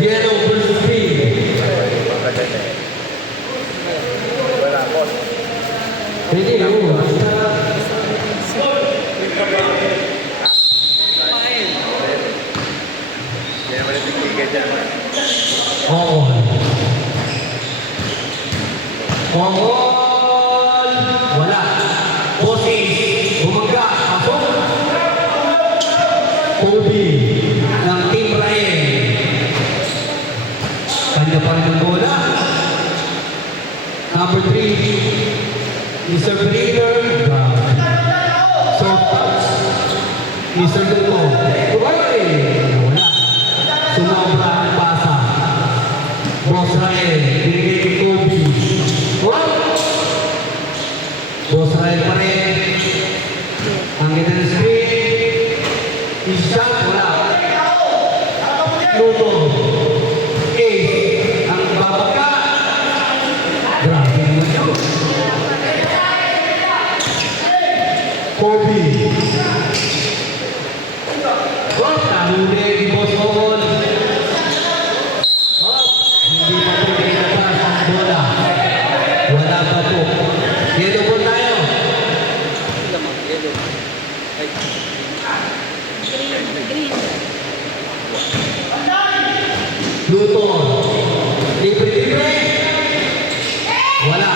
Yellow versus green. Pwede yun. Oo. Ongol! Wala. Bossing. Bumaga. Pasok. Kobe ng Team Ryan. Kanya pa rin ang bola. Number 3. Mr. Breeder. Soft touch. Mr. Duto. Wala. Sumobra ang pasa. Boss Ryan. Binigay kay Kobe. Boss Ryan pa rin. Ang ganda ng screen. Isa, wala. Luto. Ace. Ang babaga. Grabe naman yun. Kobe. Nahuli ni Boss Ongol. Hindi pa po pinagpas ang bola. Wala pa po. Yellow po tayo. Luto. Libre-libre. Wala.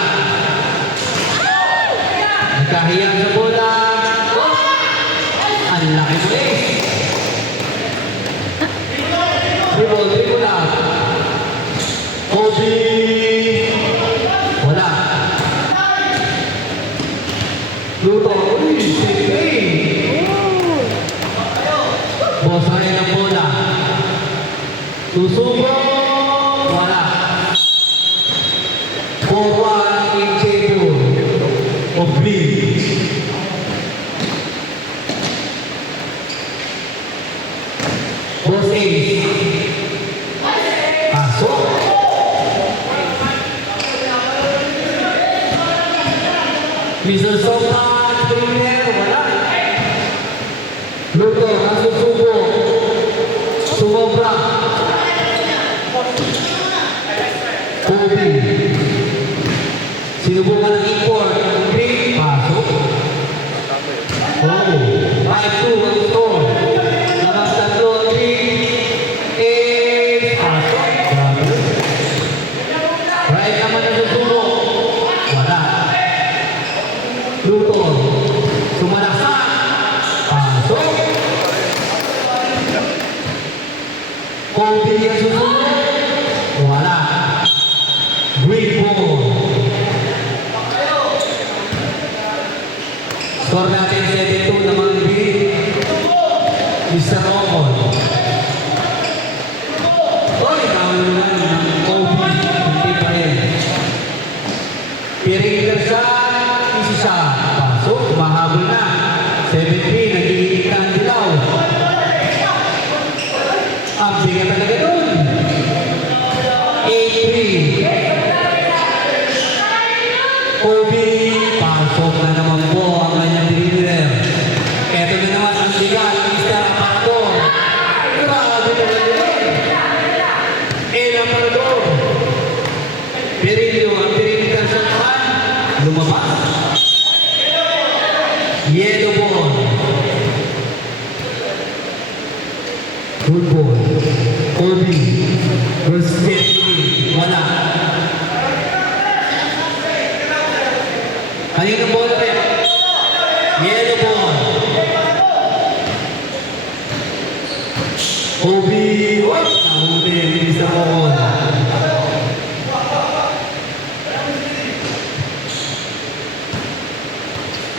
Nagkahiyan sa bola. Ang laki mo eh. Dribble lang. Kobe. Wala. Luto. Uy, sige. Boss Ryan ang bola. Susubo. Wala. Forward in favor of green. Boss Ace. Pasok. Mr. Sopa, Premier, wala. Luto, nasusubo. Sumobra. Kobe. Sinubukan ng import. Green, pasok. Oh, 5-2 ang score. Labas tatlo, 3. Pasok. Right naman na susubo. Wala. Luto. Sumalaksak. Pasok. Kobe ang susubo. Wala. Green ball. Score natin 7-2 naman green. Mr. Ongol. Oy, kawalan ng Kobe. Hindi pa rin. Piring Lersan. Isa. Pasok. Mahabol na. 7-3. Nagiginig na ang dilaw. Ang bigat talaga dun. 8-3. Kobe. Pasok na naman po ang kanyang dribble. Eto na naman ang bigat. Mr. Aparador. Grabe naman yun. El Aparador. Pirillo. Ang Pirillo Lersan naman. Lumabas. Yellow ball. Good ball. Kobe. Versus Jeffrey. Wala. Kanina ball rin. Yellow ball. Kobe. What? Nahuli. Bilis na ball.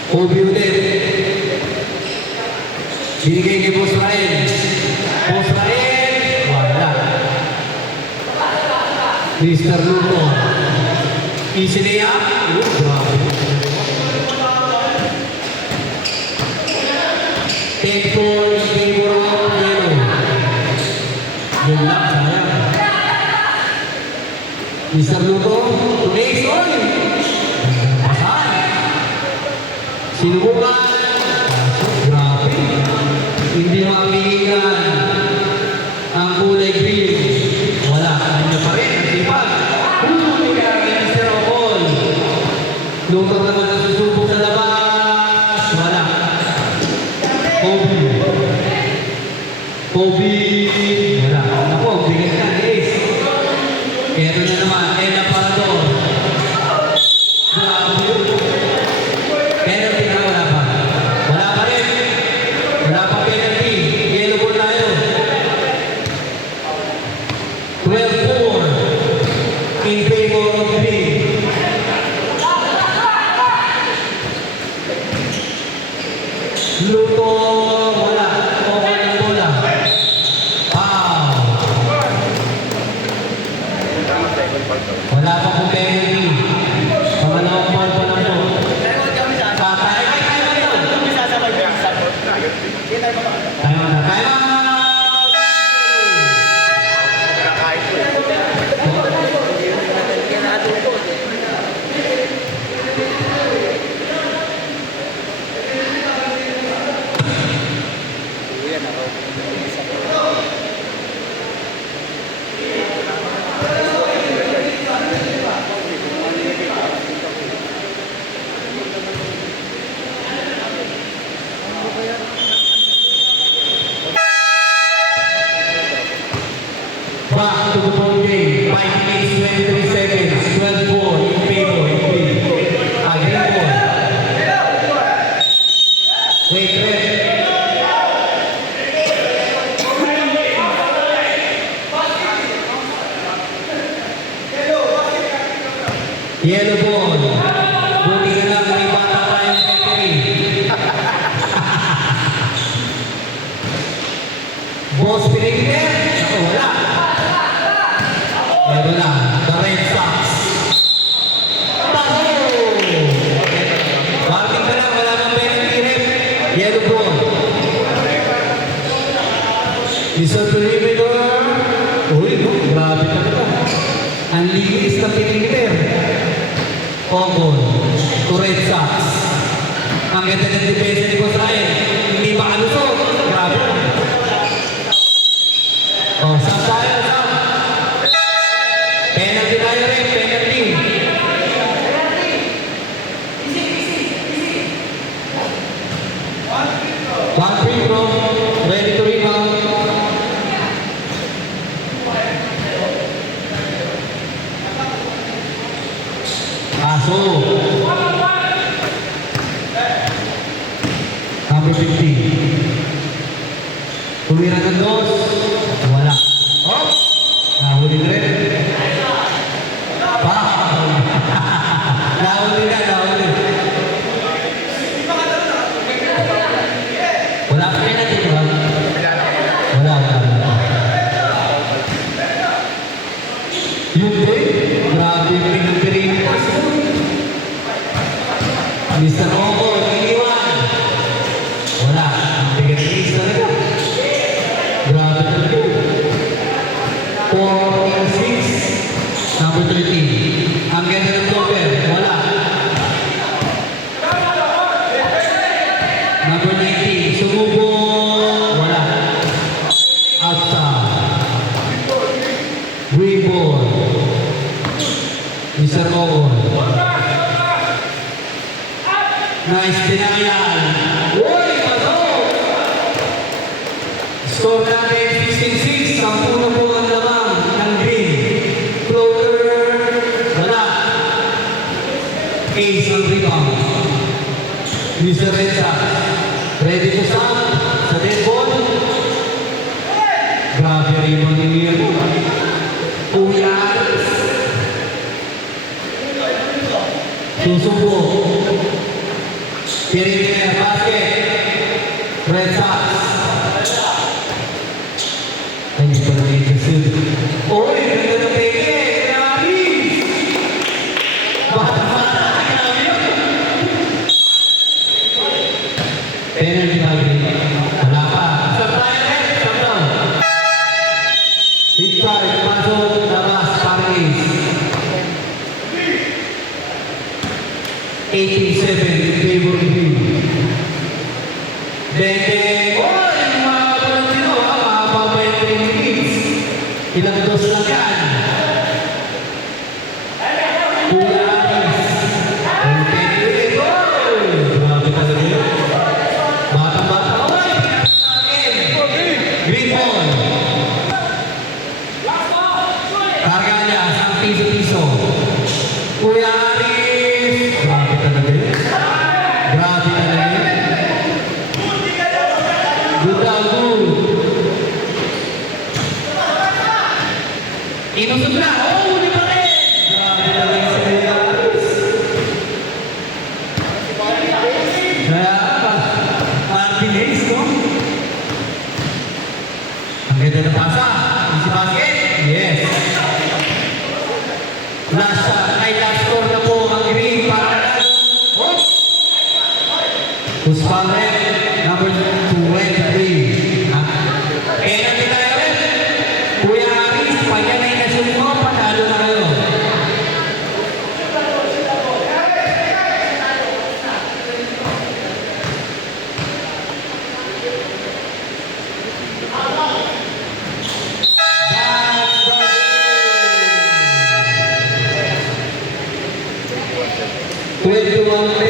Kobe ulit. Binigay kay Boss Ryan. Boss Ryan. Wala. Mr. Luto. Easy na yan. Grabe. Take for favor of yellow. Yun lang, sayang. Mr. Luto. Today's all. Sinubukan. Grabe. Hindi mapigilan ang kulay green. 12-4 in favor of B. Luto, wala. Okay ng bola. Foul. Wala pa po penalty. Pangalawang foul pa lang po. Tatay. Tayo na. Tayo na. Back to the ball game. 5 minutes, 23 seconds. 12-4 in favor of B. Again, ball. Wait, red. Yellow ball. Buti ka lang, may bata tayong referee. Boss, pinigil. Ako, wala. Ito na, the Red Sox. Taho! Marking ka lang, wala nang penalty ref. Yellow ball. Mr. Perimeter. Uy, grabe ka ito. Ang linis na perimeter. Congo to Red Sox. Ang ganda ng depensa ni Boss Ryan. Hindi pa alusot. Grabe. Oh, Sam tayo, Sam. Penalty tayo rin, penalty. One free throw, ready to rebound. Aso. Number 15. Tumira ng dos. Wala. Oh! Nahuli rin. Nahuli na, nahuli. Wala pa rin natin, di ba? Wala. Yun din. Grabe yung pinagpirin. Mr. Congo, iniwan. Wala. Ang bigat-bigat talaga. Grabe talaga. 4-6. Number 13. Ang ganda ng blocker. Wala. Number 19. Sumubo. Wala. Outside. Rebound. Mr. Congo. Nice denial. Uy, pasok! Score natin 16-6. Sampu na po ang lamang ng green. Floater. Wala. Ace ang rebound. Mr. Red Sox. Ready to stop sa dead ball. Grabe rebound ni Miro. Uyas. Susubo. Perimeter basket. Red Sox. Ay, hindi pa natin kasi. Oy, ganda ng peke. Grabe. Bata-bata. Grabe yun. Penalty natin. Wala pa. Stop tayo rin. Stop down. Hit card. Pasok. Labas. Paris. 18-7 in favor of you. Beke. Oh, yung mga Valentino, mahaba pa yung 20 minutes. Ilang dos lang yan. Kuya Aris. Ang penalty. Oh, grabe talaga yun. Bata-bata. Oy, green ball. Karga niya, isang piso-piso. Kuya Aris. Grabe talaga yun. Grabe talaga yun. Good. Inusog na. Oh, huli pa rin. Grabe talaga si Kuya Aris. Kaya, Martinez, no? Ang ganda ng pasa. Easy basket. Yes. Last shot. Ay, last score na po ang green para nanalo. Oh! Huspalet, number 23. Kaya natin tayo rin. Kuya Aris, pag yan ay nasunod mo, panalo na kayo. That's the game. 21